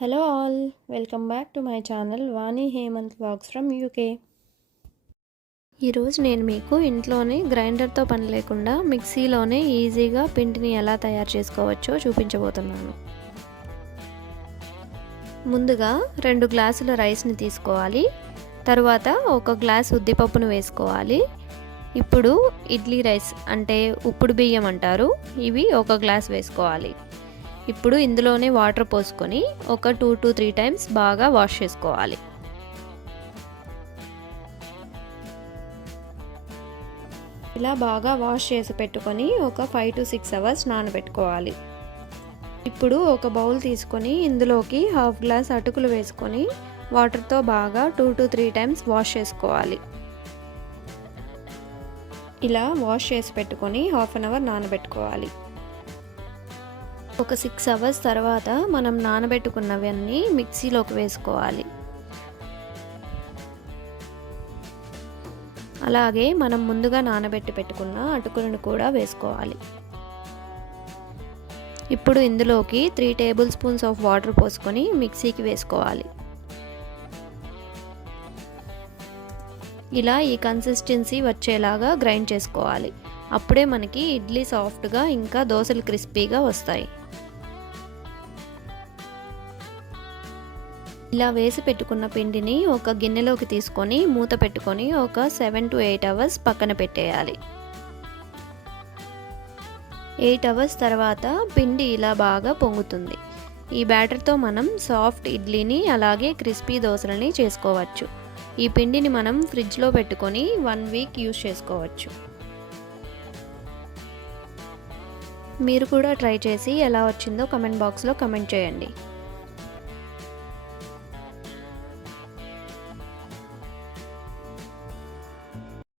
Hello all welcome back to my channel Vani Hemanth vlogs from UK ఈరోజు నేను మీకు ఇంట్లోనే గ్రైండర్తో పని లేకుండా మిక్సీలోనే ఈజీగా పిండిని ఎలా తయారు చేసుకోవచ్చో చూపించబోతున్నాను. ముందుగా రెండు గ్లాసుల రైస్ని తీసుకోవాలి. తరువాత ఒక గ్లాస్ ఉద్దిపప్పును వేసుకోవాలి. ఇప్పుడు ఇడ్లీ రైస్ అంటే ఉప్పుడు బియ్యం అంటారు. ఇవి ఒక గ్లాస్ వేసుకోవాలి. ఇప్పుడు ఇందులోనే వాటర్ పోసుకొని ఒక టూ టు త్రీ టైమ్స్ బాగా వాష్ చేసుకోవాలి. ఇలా బాగా వాష్ చేసి పెట్టుకొని ఒక ఫైవ్ టు సిక్స్ అవర్స్ నానబెట్టుకోవాలి. ఇప్పుడు ఒక బౌల్ తీసుకొని ఇందులోకి హాఫ్ గ్లాస్ అటుకులు వేసుకొని వాటర్తో బాగా two to three times wash చేసుకోవాలి. ఇలా వాష్ చేసి పెట్టుకొని హాఫ్ అన్ అవర్ నానబెట్టుకోవాలి. ఒక సిక్స్ అవర్స్ తర్వాత మనం నానబెట్టుకున్నవన్నీ మిక్సీలోకి వేసుకోవాలి. అలాగే మనం ముందుగా నానబెట్టి పెట్టుకున్న అటుకులను కూడా వేసుకోవాలి. ఇప్పుడు ఇందులోకి three tablespoons of water పోసుకొని మిక్సీకి వేసుకోవాలి. ఇలా ఈ కన్సిస్టెన్సీ వచ్చేలాగా గ్రైండ్ చేసుకోవాలి. అప్పుడే మనకి ఇడ్లీ సాఫ్ట్గా ఇంకా దోశలు క్రిస్పీగా వస్తాయి. ఇలా వేసి పెట్టుకున్న పిండిని ఒక గిన్నెలోకి తీసుకొని మూత పెట్టుకొని ఒక సెవెన్ టు ఎయిట్ అవర్స్ పక్కన పెట్టేయాలి. ఎయిట్ అవర్స్ తర్వాత పిండి ఇలా బాగా పొంగుతుంది. ఈ బ్యాటర్తో మనం సాఫ్ట్ ఇడ్లీని అలాగే క్రిస్పీ దోశలని చేసుకోవచ్చు. ఈ పిండిని మనం ఫ్రిడ్జ్లో పెట్టుకొని వన్ వీక్ యూస్ చేసుకోవచ్చు. మీరు కూడా ట్రై చేసి ఎలా వచ్చిందో కమెంట్ బాక్స్లో కమెంట్ చేయండి.